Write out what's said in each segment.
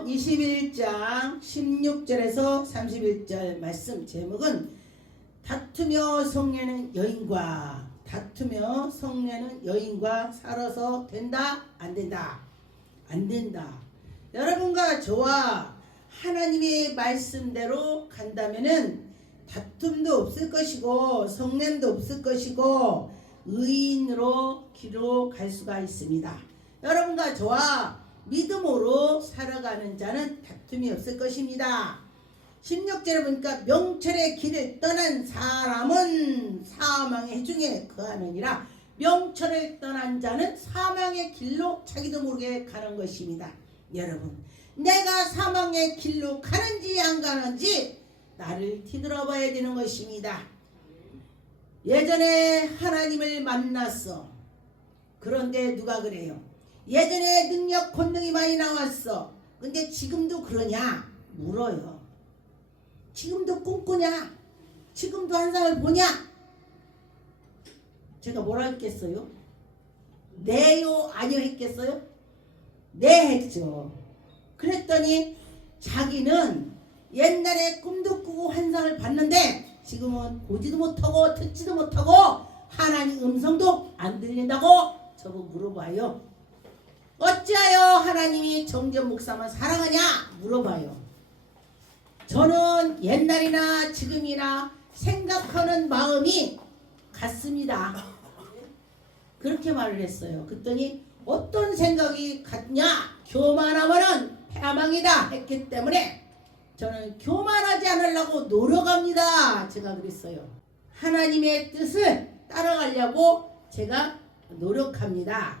마태복음 21장 16절에서 31절 말씀 제목은 다투며 성내는 여인과 살아서 된다? 안 된다? 안 된다. 여러분과 저와 하나님의 말씀대로 간다면은 다툼도 없을 것이고 성냄도 없을 것이고 의인으로 길로 갈 수가 있습니다. 여러분과 저와 믿음으로 살아가는 자는 다툼이 없을 것입니다. 16절에 보니까 명철의 길을 떠난 사람은 사망의 해중에 거하느니라. 명철을 떠난 자는 사망의 길로 자기도 모르게 가는 것입니다. 여러분, 내가 사망의 길로 가는지 안 가는지 나를 뒤돌아봐야 되는 것입니다. 예전에 하나님을 만났어. 그런데 누가 그래요? 예전에 능력 권능이 많이 나왔어. 근데 지금도 그러냐? 물어요. 지금도 꿈꾸냐? 지금도 환상을 보냐? 제가 뭐라 했겠어요? 네요 아니요 했겠어요? 네 했죠. 그랬더니 자기는 옛날에 꿈도 꾸고 환상을 봤는데 지금은 보지도 못하고 듣지도 못하고 하나님 음성도 안 들린다고 저보고 물어봐요. 어찌하여 하나님이 정전 목사만 사랑하냐? 물어봐요. 저는 옛날이나 지금이나 생각하는 마음이 같습니다. 그렇게 말을 했어요. 그랬더니 어떤 생각이 같냐? 교만하면은 패망이다 했기 때문에 저는 교만하지 않으려고 노력합니다. 제가 그랬어요. 하나님의 뜻을 따라가려고 제가 노력합니다.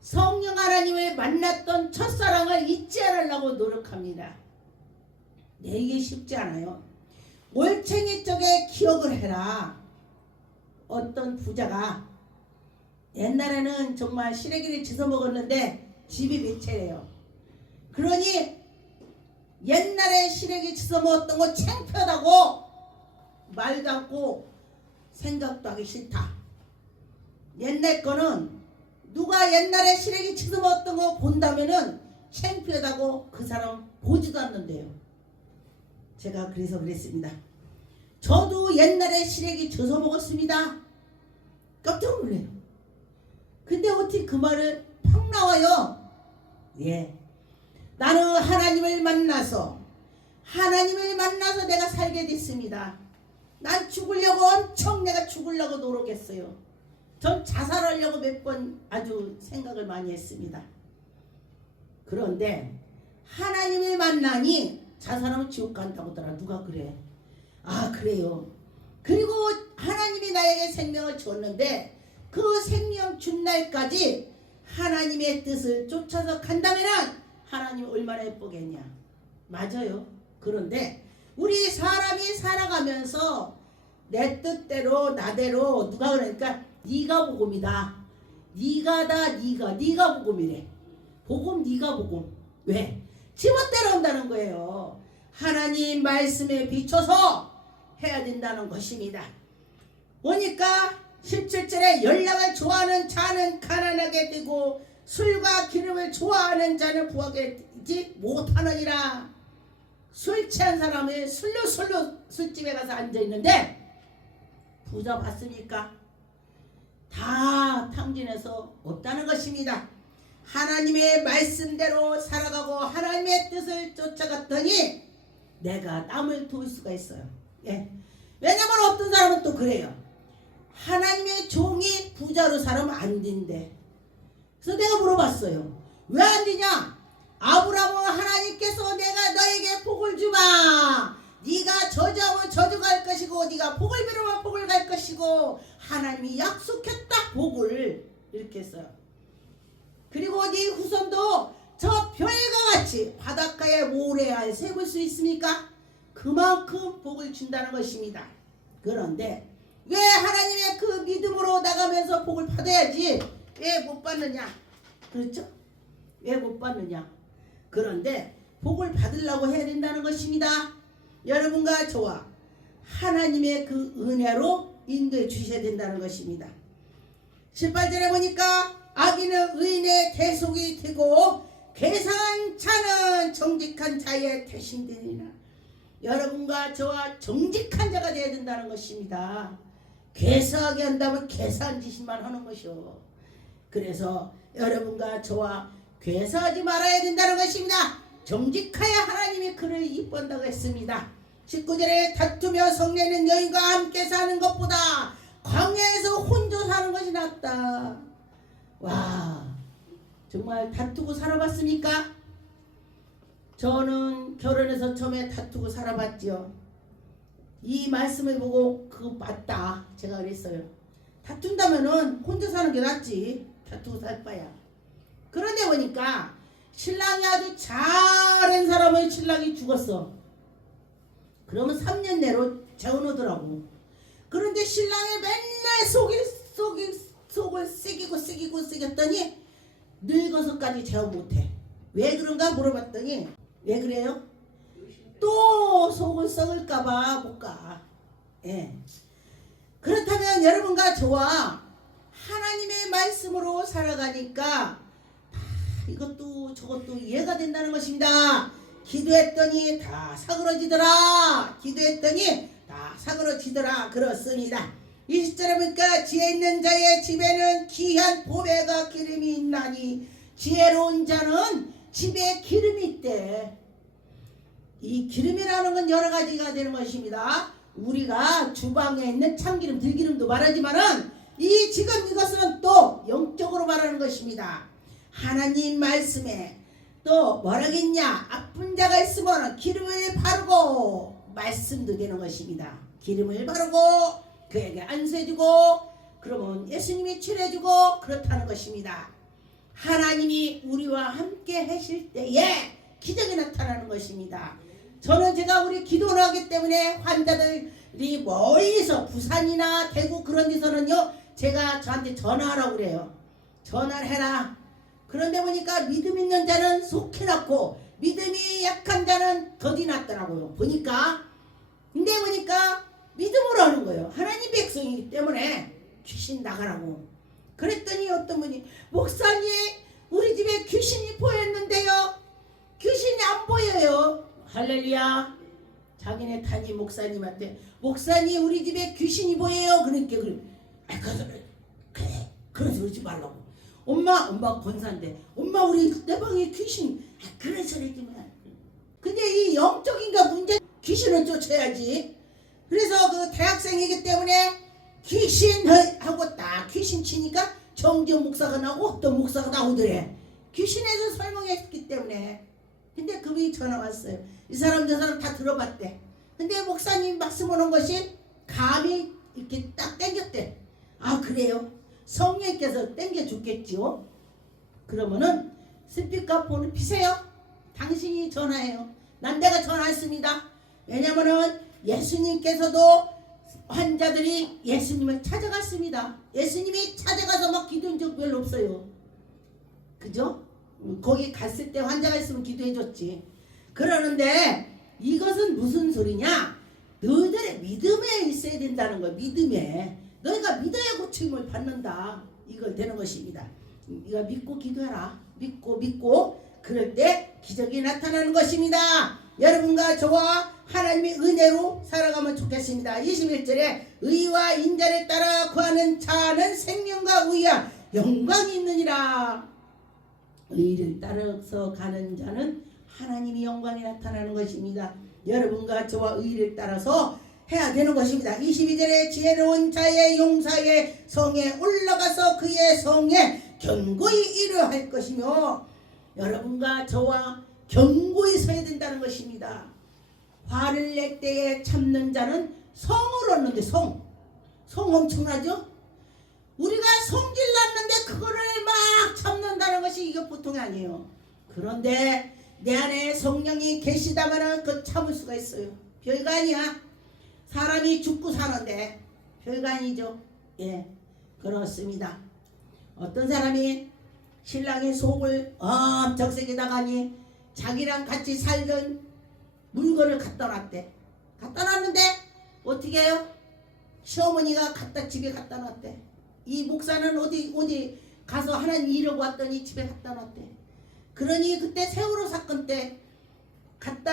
성령 하나님을 만났던 첫사랑을 잊지 않으려고 노력합니다. 이게 쉽지 않아요. 올챙이 쪽에 기억을 해라. 어떤 부자가 옛날에는 정말 시래기를 주워 먹었는데 집이 몇 채래요. 그러니 옛날에 시래기 주워 먹었던 거 창피하다고 말도 않고 생각도 하기 싫다. 옛날 거는 누가 옛날에 시래기 주워 먹었던 거 본다면은 창피하다고 그 사람 보지도 않는데요. 제가 그래서 그랬습니다. 저도 옛날에 시래기 주워 먹었습니다. 깜짝 놀래요. 근데 어떻게 그 말을 팍 나와요? 예. 나는 하나님을 만나서 내가 살게 됐습니다. 난 죽으려고 엄청 내가 죽으려고 노력했어요. 전 자살하려고 몇 번 아주 생각을 많이 했습니다. 그런데 하나님을 만나니 자살하면 지옥 간다고더라. 누가 그래? 아, 그래요. 그리고 하나님이 나에게 생명을 줬는데 그 생명 준 날까지 하나님의 뜻을 쫓아서 간다면 하나님 얼마나 예쁘겠냐. 맞아요. 그런데 우리 사람이 살아가면서 내 뜻대로 나대로 누가 그러니까 네가 복음이다. 네가 복음이래. 복음 네가 복음. 왜? 지멋대로 한다는 거예요. 하나님 말씀에 비춰서 해야 된다는 것입니다. 보니까 17절에 연락을 좋아하는 자는 가난하게 되고 술과 기름을 좋아하는 자는 부하게 되지 못하느니라. 술 취한 사람이 술로 술집에 가서 앉아있는데 부자 봤습니까? 다 탕진해서 없다는 것입니다. 하나님의 말씀대로 살아가고 하나님의 뜻을 쫓아갔더니 내가 남을 도울 수가 있어요. 예. 왜냐면 어떤 사람은 또 그래요. 하나님의 종이 부자로 살면 안 된대. 그래서 내가 물어봤어요. 왜 안 되냐? 아브라함은 하나님께서 내가 너에게 복을 주마. 네가 저주하면 저주갈 것이고 네가 복을 빌으면 복을 갈 것이고 하나님이 약속했다 복을 이렇게 했어요. 그리고 네 후손도 저 별과 같이 바닷가에 모래알 세울 수 있습니까? 그만큼 복을 준다는 것입니다. 그런데 왜 하나님의 그 믿음으로 나가면서 복을 받아야지 왜 못 받느냐? 그렇죠? 왜 못 받느냐? 그런데 복을 받으려고 해야 된다는 것입니다. 여러분과 저와 하나님의 그 은혜로 인도해 주셔야 된다는 것입니다. 18절에 보니까 악인은 의인의 대속이 되고 계산한 자는 정죄 정직한 자의 대신되리라. 여러분과 저와 정직한 자가 되어야 된다는 것입니다. 괴사하게 한다면 괴사한 짓만 하는 것이요. 그래서 여러분과 저와 괴사하지 말아야 된다는 것입니다. 정직하여 하나님이 그를 이뻐한다고 했습니다. 19절에 다투며 성내는 여인과 함께 사는 것보다 광야에서 혼자 사는 것이 낫다. 와, 정말 다투고 살아봤습니까? 저는 결혼해서 처음에 다투고 살아봤지요. 이 말씀을 보고 그거 맞다 제가 그랬어요. 다툰다면은 혼자 사는 게 낫지 다투고 살 바야. 그런데 보니까 신랑이 아주 잘한 사람의 신랑이 죽었어. 그러면 3년 내로 재혼하더라고. 그런데 신랑이 맨날 속을 새기더니 늙어서까지 재혼 못해. 왜 그런가 물어봤더니 왜 그래요? 또 속을 썩을까봐 못 가. 예. 그렇다면 여러분과 저와 하나님의 말씀으로 살아가니까 이것도 저것도 이해가 된다는 것입니다. 기도했더니 다 사그러지더라. 기도했더니 다 사그러지더라. 그렇습니다. 20절에 보니까 지혜 있는 자의 집에는 귀한 보배가 기름이 있나니 지혜로운 자는 집에 기름이 있대. 이 기름이라는 건 여러 가지가 되는 것입니다. 우리가 주방에 있는 참기름, 들기름도 말하지만은 이 지금 이것은 또 영적으로 말하는 것입니다. 하나님 말씀에 또 뭐라겠냐? 아픈 자가 있으면 기름을 바르고 말씀도 되는 것입니다. 기름을 바르고 그에게 안수해주고 그러면 예수님이 치료해주고 그렇다는 것입니다. 하나님이 우리와 함께 하실 때에 기적이 나타나는 것입니다. 저는 제가 우리 기도를 하기 때문에 환자들이 멀리서 부산이나 대구 그런 데서는요 제가 저한테 전화하라고 그래요. 전화를 해라. 그런데 보니까 믿음 있는 자는 속히 낫고 믿음이 약한 자는 더디 낫더라고요. 보니까. 근데 보니까 믿음으로 하는 거예요. 하나님 백성이기 때문에 귀신 나가라고. 그랬더니 어떤 분이 목사님 우리 집에 귀신이 보였는데요. 귀신이 안 보여요. 할렐루야. 자기네 담임 목사님한테 목사님 우리 집에 귀신이 보여요. 그러니까 그래 그래서 그러지 말라고. 엄마 권사인데 엄마 우리 내 방에 귀신 그래서 그러지 마. 근데 이 영적인가 문제 귀신은 쫓아야지. 그래서 그 대학생이기 때문에 귀신하고 딱 귀신 치니까 정지현 목사가 나오고 어떤 목사가 나오더래. 귀신에서 설명했기 때문에. 근데 그분이 전화 왔어요. 이 사람 저 사람 다 들어봤대. 근데 목사님 말씀 오는 것이 감이 이렇게 딱 땡겼대. 아 그래요? 성령께서 땡겨줬겠죠. 그러면은 스피커폰을 피세요. 당신이 전화해요. 난 내가 전화했습니다. 왜냐면은 예수님께서도 환자들이 예수님을 찾아갔습니다. 예수님이 찾아가서 막 기도한 적 별로 없어요. 그죠? 거기 갔을 때 환자가 있으면 기도해줬지. 그러는데 이것은 무슨 소리냐? 너희들의 믿음에 있어야 된다는 거야. 믿음에. 너희가 믿어야 고침을 받는다. 이걸 되는 것입니다. 이거 믿고 기도해라. 믿고 그럴 때 기적이 나타나는 것입니다. 여러분과 저와 하나님의 은혜로 살아가면 좋겠습니다. 21절에 의와 인자를 따라 구하는 자는 생명과 의와 영광이 있느니라. 의를 따라서 가는 자는 하나님의 영광이 나타나는 것입니다. 여러분과 저와 의를 따라서 해야 되는 것입니다. 22절에 지혜로운 자의 용사의 성에 올라가서 그의 성에 견고히 이르할 것이며 여러분과 저와 견고히 서야 된다는 것입니다. 화를 낼 때에 참는 자는 성을 얻는데 성 엄청나죠? 우리가 성질 났는데 그거를 막 참는다는 것이 이게 보통이 아니에요. 그런데 내 안에 성령이 계시다면 그 참을 수가 있어요. 별거 아니야. 사람이 죽고 사는데 별거 아니죠. 예, 그렇습니다. 어떤 사람이 신랑의 속을 엄청 세게 나가니 자기랑 같이 살던 물건을 갖다 놨대. 갖다 놨는데 어떻게 해요? 시어머니가 집에 갖다 놨대. 이 목사는 어디 가서 하나님 이러고 왔더니 집에 갖다 놨대. 그러니 그때 세월호 사건 때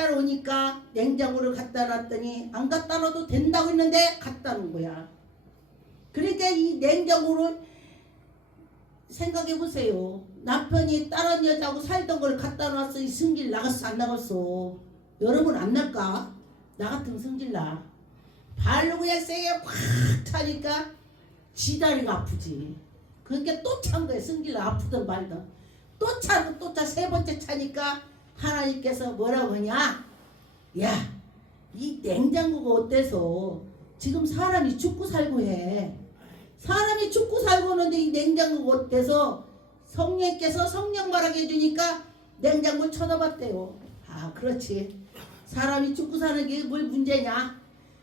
날 오니까 냉장고를 갖다 놨더니 안 갖다 놔도 된다고 했는데 갖다 놓은 거야. 그러니까 이 냉장고를 생각해 보세요. 남편이 다른 여자하고 살던 걸 갖다 놨으니 승질 나갔어 안 나갔어? 여러분 안 날까? 나 같으면 승질 나. 발로 그냥 세게 확 차니까 지다리가 아프지. 그러니까 또 찬 거야. 승질 아프든 말든 또 차고 또 차. 세 번째 차니까 하나님께서 뭐라고 하냐? 야, 이 냉장고가 어때서 지금 사람이 죽고 살고 해. 사람이 죽고 살고 하는데 이 냉장고가 어때서 성령께서 성령 말하게 해주니까 냉장고 쳐다봤대요. 아, 그렇지. 사람이 죽고 사는 게 뭘 문제냐?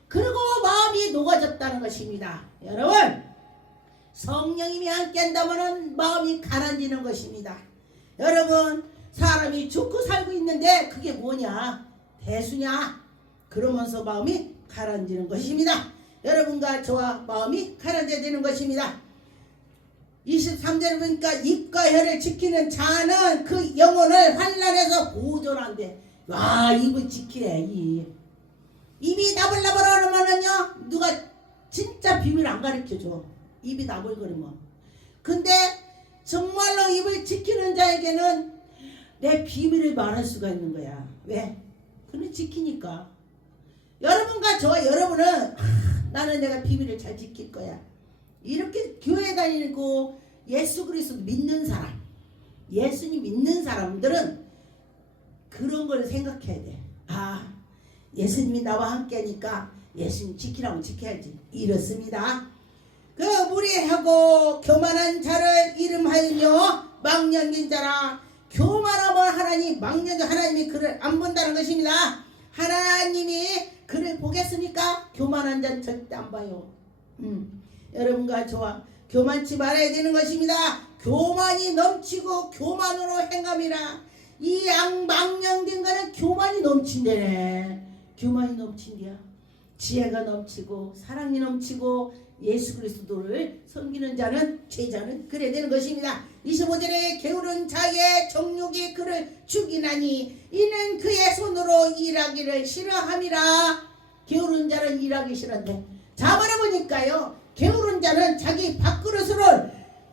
그리고 마음이 녹아졌다는 것입니다. 여러분, 성령님이 함께 한다면 마음이 가라앉는 것입니다. 여러분, 사람이 죽고 살고 있는데 그게 뭐냐? 대수냐? 그러면서 마음이 가라앉는 것입니다. 여러분과 저와 마음이 가라앉아야 되는 것입니다. 23절에 보니까 입과 혀를 지키는 자는 그 영혼을 환난에서 보존한대. 와, 입을 지키래. 입이 나불나불 하면은요 누가 진짜 비밀 안 가르쳐줘. 입이 나불거리면. 근데 정말로 입을 지키는 자에게는 내 비밀을 말할 수가 있는 거야. 왜? 그는 지키니까. 여러분과 저와 여러분은 나는 내가 비밀을 잘 지킬 거야. 이렇게 교회 다니고 예수 그리스도 믿는 사람, 예수님 믿는 사람들은 그런 걸 생각해야 돼. 아, 예수님이 나와 함께 하니까 예수님 지키라면 지켜야지. 이렇습니다. 그 무리하고 교만한 자를 이름하여 망령된 자라. 교만하면 하나님, 망령된 하나님이 그를 안 본다는 것입니다. 하나님이 그를 보겠습니까? 교만한 자는 절대 안 봐요. 여러분과 저와 교만치 말아야 되는 것입니다. 교만이 넘치고 교만으로 행함이라. 이 망령된 자는 교만이 넘친대네. 교만이 넘친대야. 지혜가 넘치고 사랑이 넘치고 예수 그리스도를 섬기는 자는 제자는 그래야 되는 것입니다. 25절에 게으른 자의 정욕이 그를 죽이나니 이는 그의 손으로 일하기를 싫어함이라. 게으른 자는 일하기 싫은데 자 말해보니까요, 게으른 자는 자기 밥그릇을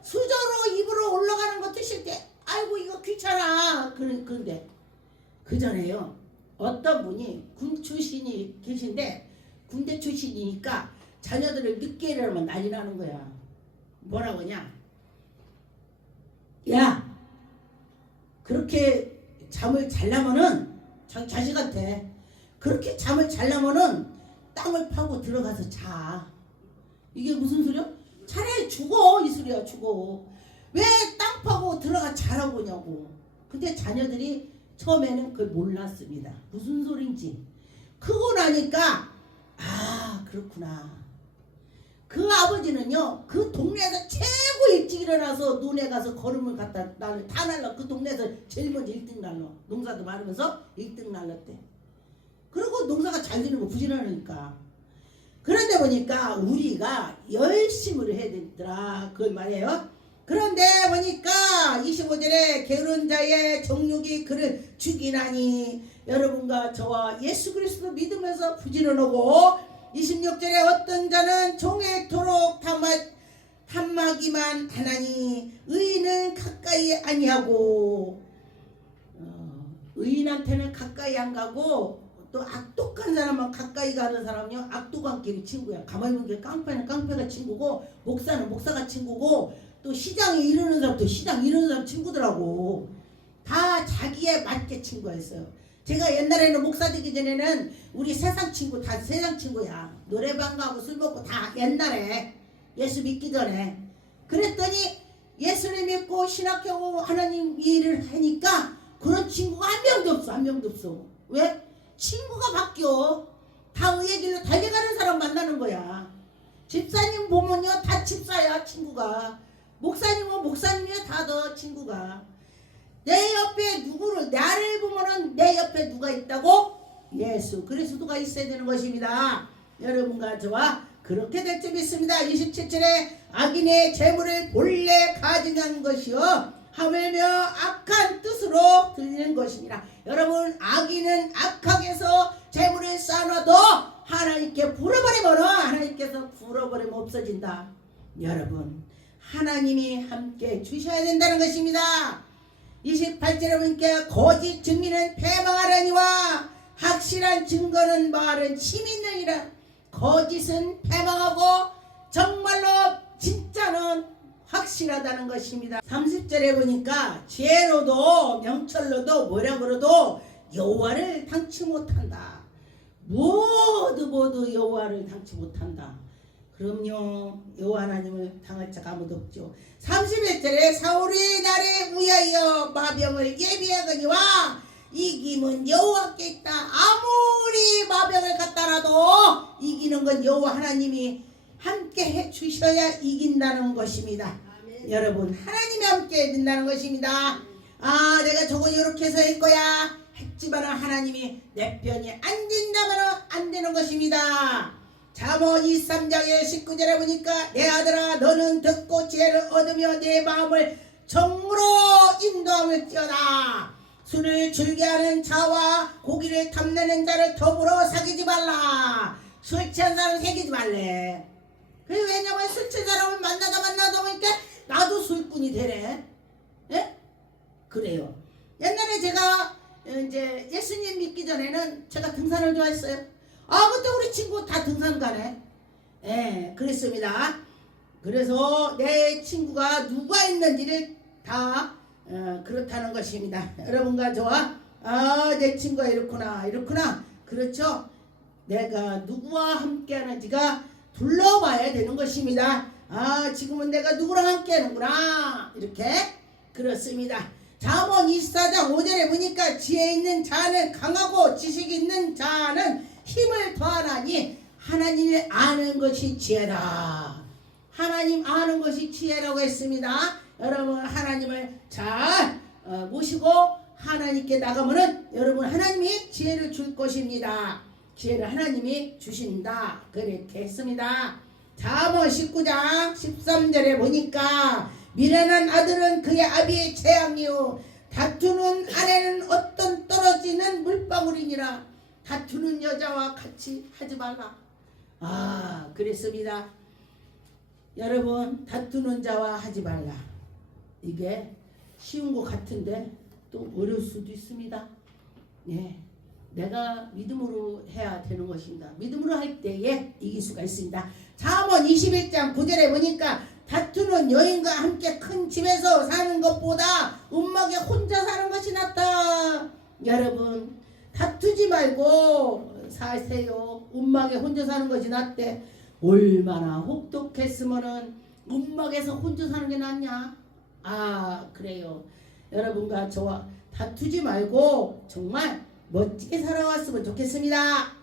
수저로 입으로 올라가는 것도 싫대. 아이고 이거 귀찮아. 그런데 그 전에요 어떤 분이 군 출신이 계신데 군대 출신이니까 자녀들을 늦게 일어나면 난리 나는 거야. 뭐라고 하냐? 야, 그렇게 잠을 자려면은 자기 자식한테 그렇게 잠을 자려면은 땅을 파고 들어가서 자. 이게 무슨 소리야? 차라리 죽어. 이 소리야. 죽어. 왜 땅 파고 들어가 자라고 하냐고. 근데 자녀들이 처음에는 그걸 몰랐습니다. 무슨 소린지. 크고 나니까 아, 그렇구나. 그 아버지는요 그 동네에서 최고 일찍 일어나서 논에 가서 걸음을 갖다 나를 다 날라. 그 동네에서 제일 먼저 1등 날라. 농사도 많으면서 1등 날랐대. 그리고 농사가 잘 되는 거 부지런하니까. 그런데 보니까 우리가 열심을 해야 되더라. 그걸 말해요. 그런데 보니까 25절에 게으른 자의 정욕이 그를 죽이나니. 여러분과 저와 예수 그리스도 믿으면서 부지런하고 26절에 어떤 자는 종일토록 탐하기만 하나니 의인은 가까이 아니하고. 의인한테는 가까이 안 가고 또 악독한 사람만 가까이 가는 사람은요 악독한끼리 친구야. 가만히 보면 깡패는 깡패가 친구고 목사는 목사가 친구고 또 시장에 이르는 사람도 시장 이르는 사람 친구더라고. 다 자기에 맞게 친구였어요. 제가 옛날에는 목사 되기 전에는 우리 세상 친구 다 세상 친구야. 노래방 가고 술 먹고 다 옛날에 예수 믿기 전에. 그랬더니 예수를 믿고 신학하고 하나님 일을 하니까 그런 친구가 한 명도 없어. 한 명도 없어. 왜? 친구가 바뀌어. 다 의의 길로 달려가는 사람 만나는 거야. 집사님 보면요 다 집사야 친구가. 목사님은 목사님이야 다 더 친구가. 내 옆에 누구를 나를 보면은 내 옆에 누가 있다고? 예수 그리스도가 있어야 되는 것입니다. 여러분과 저와 그렇게 될 줄 믿습니다. 27절에 악인의 재물을 본래 가증한 것이요 하물며 악한 뜻으로 들리는 것입니다. 여러분 악인은 악하게서 재물을 쌓아놔도 하나님께 불어버리면 하나님께서 불어버리면 없어진다. 여러분 하나님이 함께 주셔야 된다는 것입니다. 28절에 보니까 거짓 증인은 패망하려니와 확실한 증거는 말은 힘이 있느니라. 거짓은 패망하고 정말로 진짜는 확실하다는 것입니다. 30절에 보니까 죄로도 명철로도 뭐라 그래도 여호와를 당치 못한다. 모두 여호와를 당치 못한다. 그럼요, 여호와 하나님을 당할 자가 아무도 없죠. 31절에 사울이 나를 위하여 마병을 예비하거니와 이김은 여호와께 있다. 아무리 마병을 갖다라도 이기는 건 여호와 하나님이 함께 해주셔야 이긴다는 것입니다. 아멘. 여러분 하나님이 함께 해준다는 것입니다. 아 내가 저거 이렇게 해서 할 거야 했지만 하나님이 내 편이 안 된다면 안 되는 것입니다. 잠언 23장의 19절에 보니까 내 아들아 너는 듣고 지혜를 얻으며 내 마음을 정으로 인도함을지어다. 술을 즐겨하는 자와 고기를 탐내는 자를 더불어 사귀지 말라. 술 취한 사람을 사귀지 말래. 왜냐면 술 취한 사람을 만나다 보니까 나도 술꾼이 되네. 예? 그래요. 옛날에 제가 이제 예수님 믿기 전에는 제가 등산을 좋아했어요. 그때 우리 친구 다 등산 가네. 예, 그랬습니다. 그래서 내 친구가 누가 있는지를 다 그렇다는 것입니다. 여러분과 저와 내 친구가 이렇구나. 그렇죠? 내가 누구와 함께 하는지가 둘러봐야 되는 것입니다. 지금은 내가 누구랑 함께 하는구나. 이렇게 그렇습니다. 잠언 24장 5절에 보니까 지혜 있는 자는 강하고 지식 있는 자는 힘을 더하나니 하나님을 아는 것이 지혜라. 하나님 아는 것이 지혜라고 했습니다. 여러분 하나님을 잘 모시고 하나님께 나가면은 여러분 하나님이 지혜를 줄 것입니다. 지혜를 하나님이 주신다. 그렇게 했습니다. 잠언 19장 13절에 보니까 미련한 아들은 그의 아비의 재앙이요 다투는 아내는 어떤 떨어지는 물방울이니라. 다투는 여자와 같이 하지 말라. 그랬습니다. 여러분 다투는 자와 하지 말라. 이게 쉬운 것 같은데 또 어려울 수도 있습니다. 예, 내가 믿음으로 해야 되는 것입니다. 믿음으로 할 때에 이길 수가 있습니다. 잠언 21장 9절에 보니까 다투는 여인과 함께 큰 집에서 사는 것보다 움막에 혼자 사는 것이 낫다. 여러분 다투지 말고 사세요. 움막에 혼자 사는 것이 낫대. 얼마나 혹독했으면은 움막에서 혼자 사는 게 낫냐. 그래요. 여러분과 저와 다투지 말고 정말 멋지게 살아왔으면 좋겠습니다.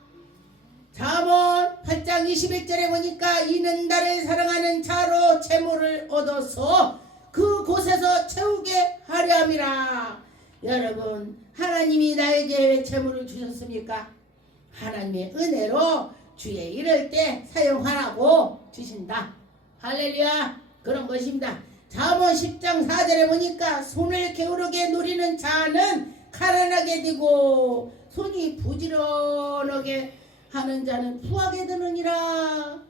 잠언 8장 21절에 보니까 이는 나를 사랑하는 자로 재물을 얻어서 그곳에서 채우게 하려 함이라. 여러분 하나님이 나에게 왜 재물을 주셨습니까? 하나님의 은혜로 주의 이럴 때 사용하라고 주신다. 할렐루야. 그런 것입니다. 잠언 10장 4절에 보니까 손을 게으르게 누리는 자는 가난하게 되고 손이 부지런하게 하는 자는 부하게 되느니라.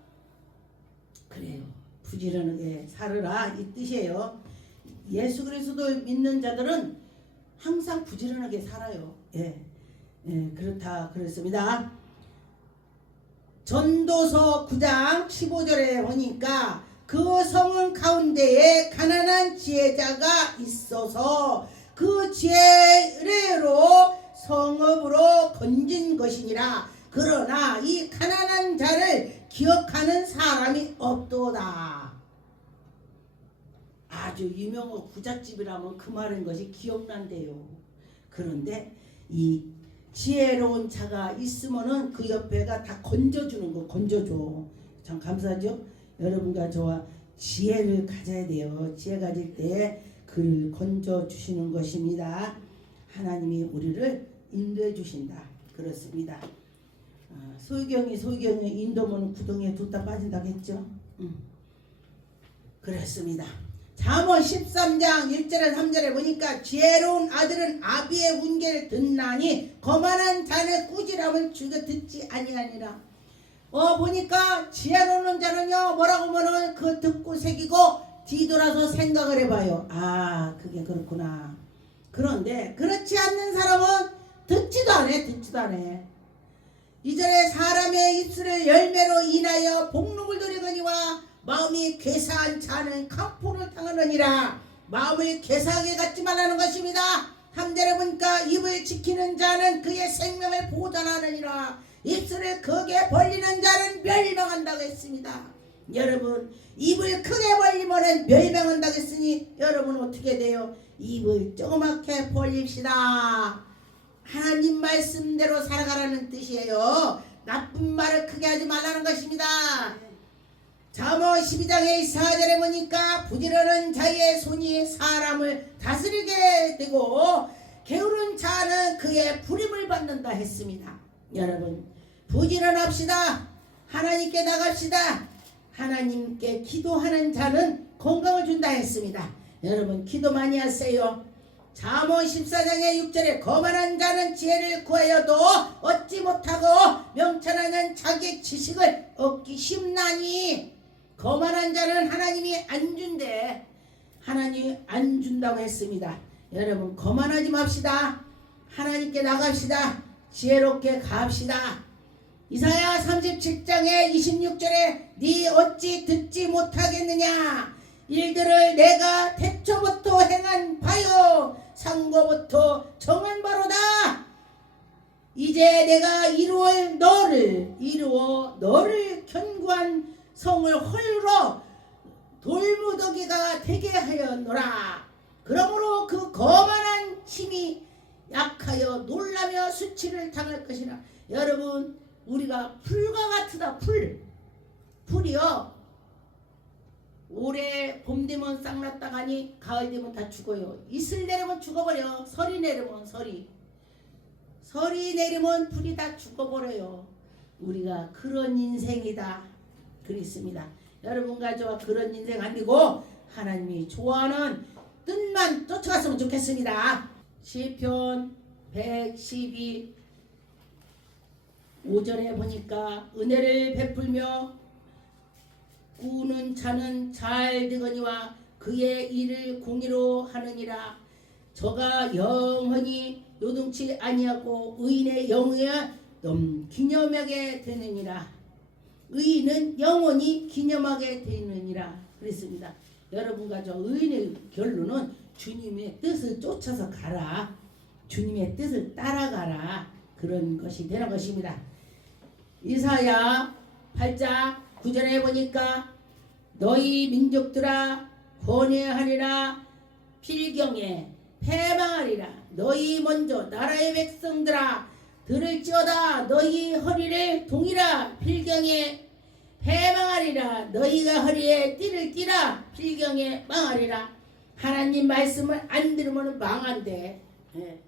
그래요. 부지런하게 살으라 이 뜻이에요. 예수 그리스도를 믿는 자들은 항상 부지런하게 살아요. 예, 그렇다 그랬습니다. 전도서 9장 15절에 보니까 그 성은 가운데에 가난한 지혜자가 있어서 그 지혜로 성읍으로 건진 것이니라. 그러나 이 가난한 자를 기억하는 사람이 없도다. 아주 유명한 부잣집이라면 그 말인 것이 기억난대요. 그런데 이 지혜로운 자가 있으면은 그 옆에가 다 건져주는 거, 건져줘. 참 감사하죠? 여러분과 저와 지혜를 가져야 돼요. 지혜 가질 때 그를 건져주시는 것입니다. 하나님이 우리를 인도해 주신다. 그렇습니다. 소경이 인도면 구덩이에 뒀다 빠진다고 했죠. 그렇습니다. 잠언 13장 1절에 3절에 보니까 지혜로운 아들은 아비의 훈계를 듣나니 거만한 자는 꾸지람을 주게 듣지 아니하니라. 보니까 지혜로운 자는요 뭐라고 하면은 그 듣고 새기고 뒤돌아서 생각을 해봐요. 아 그게 그렇구나. 그런데 그렇지 않는 사람은 듣지도 않아. 이전에 사람의 입술을 열매로 인하여 복록을 누리거니와 마음이 괴사한 자는 강포를 당하느니라. 마음을 괴사하게 갖지 말라는 것입니다. 3절에 보니까 입을 지키는 자는 그의 생명을 보존하느니라. 입술을 크게 벌리는 자는 멸망한다고 했습니다. 여러분 입을 크게 벌리면 멸망한다고 했으니 여러분 어떻게 돼요? 입을 조그맣게 벌립시다. 하나님 말씀대로 살아가라는 뜻이에요. 나쁜 말을 크게 하지 말라는 것입니다. 잠언 12장의 4절에 보니까 부지런한 자의 손이 사람을 다스리게 되고 게으른 자는 그의 부림을 받는다 했습니다. 여러분 부지런합시다. 하나님께 나갑시다. 하나님께 기도하는 자는 건강을 준다 했습니다. 여러분 기도 많이 하세요. 잠언 14장의 6절에 거만한 자는 지혜를 구하여도 얻지 못하고 명철하는 자기 지식을 얻기 쉽나니. 거만한 자는 하나님이 안 준대. 하나님이 안 준다고 했습니다. 여러분 거만하지 맙시다. 하나님께 나갑시다. 지혜롭게 갑시다. 이사야 37장의 26절에 네 어찌 듣지 못하겠느냐. 일들을 내가 태초부터 행한 바요 상고부터 정한 바로다. 이제 내가 이루어 너를 견고한 성을 헐러 돌무더기가 되게 하였노라. 그러므로 그 거만한 힘이 약하여 놀라며 수치를 당할 것이라. 여러분 우리가 풀과 같으다. 풀이요 올해 봄 되면 싹 났다 가니 가을 되면 다 죽어요. 이슬 내리면 죽어버려. 설이 내리면 설이 내리면 풀이 다 죽어버려요. 우리가 그런 인생이다 그랬습니다. 여러분과 저와 그런 인생 아니고 하나님이 좋아하는 뜻만 쫓아갔으면 좋겠습니다. 시편 112 5절에 보니까 은혜를 베풀며 꾸는 자는 잘 되거니와 그의 일을 공의로 하느니라. 저가 영원히 요동치 아니하고 의인의 영에 기념하게 되느니라. 의인은 영원히 기념하게 되느니라 그랬습니다. 여러분과 저 의인의 결론은 주님의 뜻을 쫓아서 가라. 주님의 뜻을 따라가라. 그런 것이 되는 것입니다. 이사야 8장 9절에 보니까 너희 민족들아 권해하리라. 필경에 패망하리라. 너희 먼저 나라의 백성들아 들을지어다. 너희 허리를 동이라. 필경에 패망하리라. 너희가 허리에 띠를 띠라. 필경에 망하리라. 하나님 말씀을 안 들으면 망한대.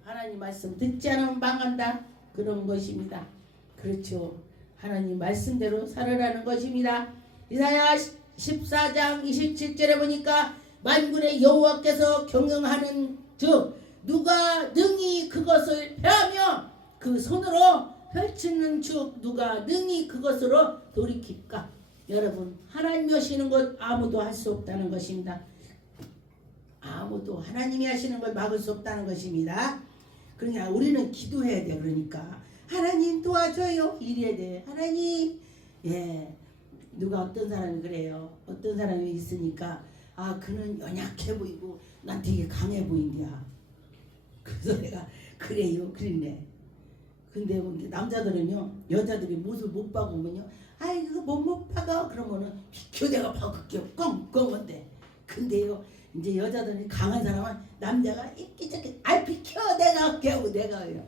하나님 말씀 듣지 않으면 망한다. 그런 것입니다. 그렇죠. 하나님 말씀대로 살아라는 것입니다. 이사야 14장 27절에 보니까 만군의 여호와께서 경영하는 즉 누가 능히 그것을 펴며 그 손으로 펼치는 즉 누가 능히 그것으로 돌이킬까. 여러분 하나님이 하시는 것 아무도 할 수 없다는 것입니다. 아무도 하나님이 하시는 걸 막을 수 없다는 것입니다. 그러니까 우리는 기도해야 돼. 그러니까 하나님 도와줘요 이래야 돼. 하나님 누가 어떤 사람이 그래요. 어떤 사람이 있으니까 그는 연약해 보이고 난 되게 강해 보인대야. 그래서 내가 그래요 그랬네. 근데 남자들은요 여자들이 못을 못 박으면요 그거 못 박아 그러면은 비켜 내가 박을게요 꽁꽁한데. 근데요 이제 여자들이 강한 사람은 남자가 이끼저끼 비켜 내가 깨고 내가요